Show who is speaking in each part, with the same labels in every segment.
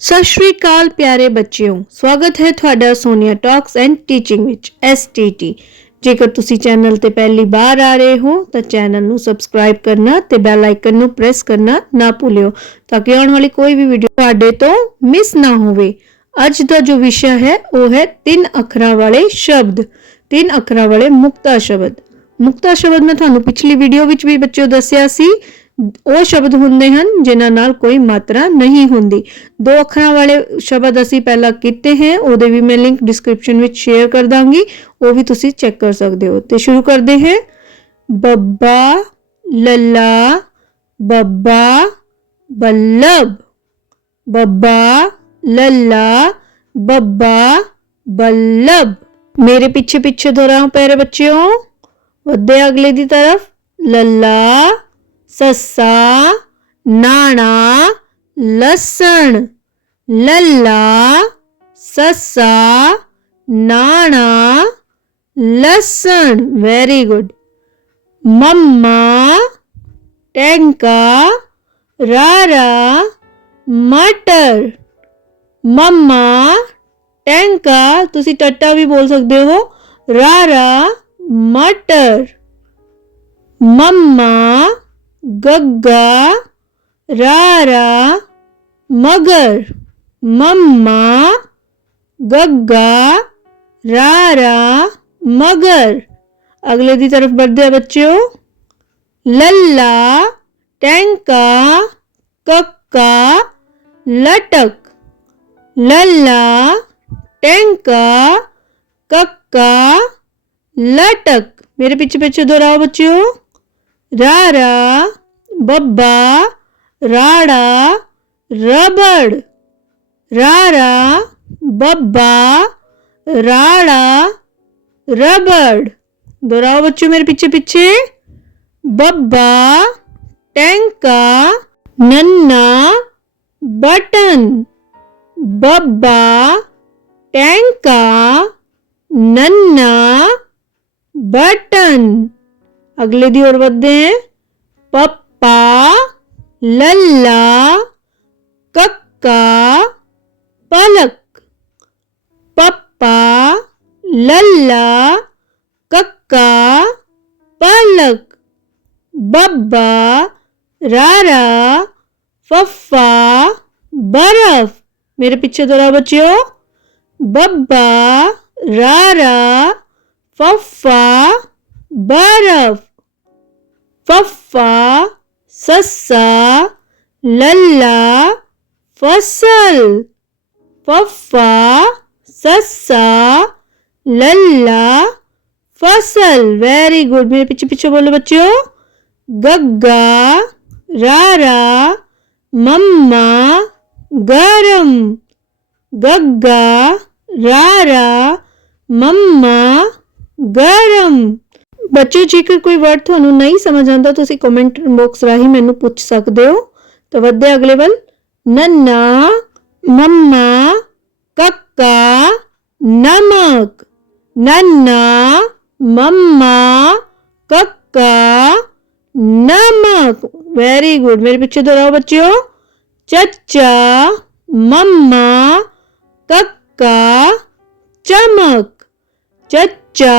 Speaker 1: ਸਤਿ ਸ਼੍ਰੀ ਅਕਾਲ ਪਿਆਰੇ ਬੱਚਿਓ, ਸਵਾਗਤ ਹੈ ਤੁਹਾਡਾ ਸੋਨੀਆ ਟਾਕਸ ਐਂਡ ਟੀਚਿੰਗ ਵਿੱਚ STT ਜੇਕਰ ਤੁਸੀਂ ਚੈਨਲ ਤੇ ਪਹਿਲੀ ਵਾਰ ਆ ਰਹੇ ਹੋ, ਤਾਂ ਚੈਨਲ ਨੂੰ ਸਬਸਕ੍ਰਾਈਬ ਕਰਨਾ ਤੇ ਬੈਲ ਆਈਕਨ ਨੂੰ ਪ੍ਰੈਸ ਕਰਨਾ ਨਾ ਭੁੱਲਿਓ, ਤਾਂ ਕਿ ਆਉਣ ਵਾਲੀ ਕੋਈ ਵੀ ਵੀਡੀਓ ਤੁਹਾਡੇ ਤੋਂ ਮਿਸ ਨਾ ਹੋਵੇ। ਅੱਜ ਦਾ ਜੋ ਵਿਸ਼ਾ ਹੈ, ਉਹ ਹੈ ਤਿੰਨ ਅੱਖਰਾਂ ਵਾਲੇ ਸ਼ਬਦ, ਤਿੰਨ ਅੱਖਰਾਂ ਵਾਲੇ ਮੁਕਤਾ ਸ਼ਬਦ। ਮੁਕਤਾ ਸ਼ਬਦ ਮੈਂ ਤੁਹਾਨੂੰ ਪਿਛਲੀ ਵੀਡੀਓ ਵਿੱਚ ਵੀ ਬੱਚਿਓ ਦੱਸਿਆ ਸੀ ਉਹ ਸ਼ਬਦ ਹੁੰਦੇ ਹਨ ਜਿਨ੍ਹਾਂ ਨਾਲ ਕੋਈ ਮਾਤਰਾ ਨਹੀਂ ਹੁੰਦੀ ਦੋ ਅੱਖਰਾਂ ਵਾਲੇ ਸ਼ਬਦ ਅਸੀਂ ਪਹਿਲਾਂ ਕੀਤੇ हैं ਉਹਦੇ ਵੀ ਮੈਂ ਲਿੰਕ ਡਿਸਕ੍ਰਿਪਸ਼ਨ ਵਿੱਚ ਸ਼ੇਅਰ ਕਰ ਦਾਂਗੀ ਉਹ ਵੀ ਤੁਸੀਂ ਚੈੱਕ ਕਰ ਸਕਦੇ ਹੋ ਤੇ ਸ਼ੁਰੂ ਕਰਦੇ ਹਾਂ ਬੱਬਾ ਲੱਲਾ ਬੱਬਾ ਬੱਲਬ ਬੱਬਾ ਲੱਲਾ ਬੱਬਾ ਬੱਲਬ ਮੇਰੇ ਪਿੱਛੇ ਪਿੱਛੇ दोहराओ प्यारे बच्चों ਵਧਦੇ ਅਗਲੇ ਦੀ ਤਰਫ ਲੱਲਾ ससा नाणा लसण लल्ला सस्सा नाणा लसन वेरी गुड मम्मा टैंका रारा मटर मम्मा टैंका तुसी टट्टा भी बोल सकते हो रारा मटर मम्मा गग्गा, रारा, मगर, मम्मा, गग्गा, रारा, मगर। अगले दी तरफ़ बढ़ते हैं बच्चों। लल्ला, टैंका, कक्का, लटक। लल्ला, टैंका, कक्का, लटक। मेरे पीछे पीछे दोहराओ बच्चों। रारा, बब्बा, राड़ा, रबड़। रारा, बब्बा, राड़ा, रबड़। दोहराओ बच्चों मेरे पीछे पीछे। बब्बा, टैंका, नन्ना, बटन। बब्बा, टैंका, नन्ना, बटन। अगले दी ओर बढ़ते हैं। पप्पा, लल्ला, कक्का, पलक। पप्पा, लल्ला, कक्का, पलक। बब्बा, रारा, फफ्फा, बर्फ़। मेरे पीछे दोहरा बच्चों बब्बा, रारा, फफ्फा, बर्फ़। Faffa, sassa, lalla, fasal. Faffa, sassa, लल्ला फसल वेरी गुड मेरे पीछे पीछे बोलो बच्चों गग्गा रारा मम्मा गरम गग्गा रारा मम्मा गरम ਬੱਚੋ ਜੇਕਰ ਕੋਈ ਵਰਡ ਤੁਹਾਨੂੰ ਨਹੀਂ ਸਮਝ ਆਉਂਦਾ ਤੁਸੀਂ ਕਮੈਂਟ ਬਾਕਸ ਰਾਹੀਂ ਮੈਨੂੰ ਪੁੱਛ ਸਕਦੇ ਹੋ ਤਾਂ ਵਧਦੇ ਅਗਲੇ ਵੱਲ ਨੰਨਾ ਮੰਮਾ ਕੱਕਾ ਨਮਕ ਨੰਨਾ ਮੰਮਾ ਕੱਕਾ नमक वेरी गुड मेरे पीछे दोहराओ बच्चों चच्चा मम्मा कक्का चमक चच्चा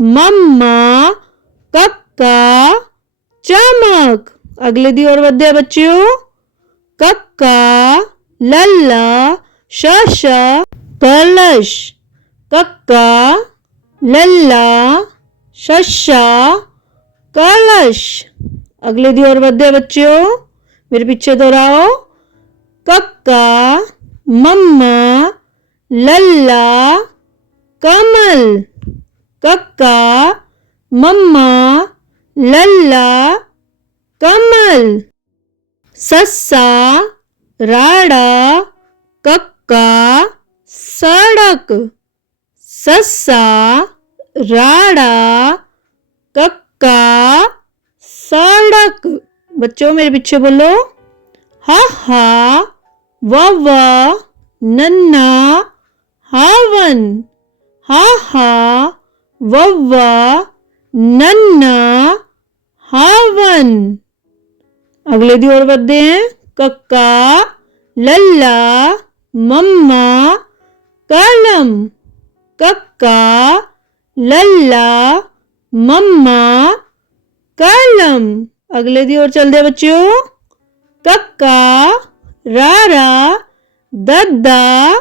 Speaker 1: मम्मा, कक्का, चमक। अगले दी और हैं बच्चों कक्का, लल्ला, शशा, कलश। कक्का, लल्ला, शशा, कलश। अगले दी और हैं बच्चों मेरे पीछे दोहराओ। कक्का, मम्मा, लल्ला, कमल। कक्का, मम्मा, लल्ला, कमल, सस्सा, राड़ा, कक्का, सड़क, सस्सा, राड़ा, कक्का, सड़क। बच्चों, मेरे पीछे बोलो। हा हा वाह नन्ना, हावन। हा हा वव्वा नन्ना हावन। अगले दी और बदे हैं। कक्का, लल्ला, मम्मा कलम कक्का, लल्ला, मम्मा कलम अगले दी और चल दे बच्चों। कक्का, रारा, दद्दा,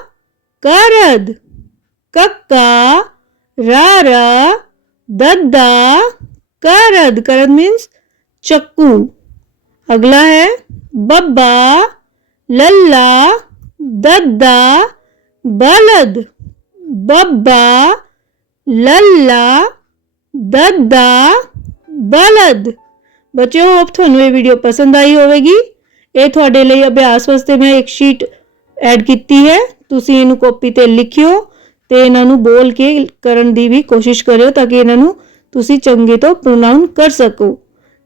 Speaker 1: करद। कक्का रारा दद्दा करद करद मीन्स चक्कू अगला है बब्बा लल्ला दद्दा बलद बब्बा लल्ला दद्दा ਬਲਦ ਬੱਚਿਓ ਹੋਪ ਤੁਹਾਨੂੰ ਇਹ ਵੀਡੀਓ ਪਸੰਦ ਆਈ ਹੋਵੇਗੀ ਇਹ ਤੁਹਾਡੇ ਲਈ ਅਭਿਆਸ ਵਾਸਤੇ ਮੈਂ ਇੱਕ ਸ਼ੀਟ ਐਡ ਕੀਤੀ ਹੈ ਤੁਸੀਂ ਇਹਨੂੰ ਕਾਪੀ ਤੇ ਲਿਖਿਓ ਤੇ ਇਹਨਾਂ ਨੂੰ ਬੋਲ ਕੇ ਕਰਨ ਦੀ ਵੀ ਕੋਸ਼ਿਸ਼ ਕਰਿਓ ਤਾਂ ਕਿ ਇਹਨਾਂ ਨੂੰ ਤੁਸੀਂ ਚੰਗੇ ਤੋਂ ਪ੍ਰੋਨਾਊਂਸ ਕਰ ਸਕੋ।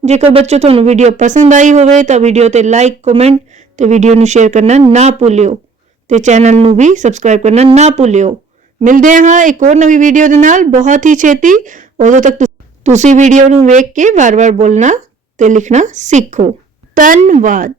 Speaker 1: ਜੇਕਰ ਬੱਚੋ ਤੁਹਾਨੂੰ ਵੀਡੀਓ ਪਸੰਦ ਆਈ ਹੋਵੇ ਤਾਂ ਵੀਡੀਓ ਤੇ ਲਾਈਕ ਕਮੈਂਟ ਤੇ ਵੀਡੀਓ ਨੂੰ ਸ਼ੇਅਰ ਕਰਨਾ ਨਾ ਭੁੱਲਿਓ ਤੇ ਚੈਨਲ ਨੂੰ ਵੀ ਸਬਸਕ੍ਰਾਈਬ ਕਰਨਾ ਨਾ ਭੁੱਲਿਓ। ਮਿਲਦੇ ਹਾਂ ਇੱਕ ਹੋਰ ਨਵੀਂ ਵੀਡੀਓ ਦੇ ਨਾਲ। ਬਹੁਤ ਹੀ ਛੇਤੀ ਉਦੋਂ ਤੱਕ ਤੁਸੀਂ ਵੀਡੀਓ ਨੂੰ ਵੇਖ ਕੇ ਵਾਰ-ਵਾਰ ਬੋਲਣਾ ਤੇ ਲਿਖਣਾ ਸਿੱਖੋ। ਧੰਨਵਾਦ।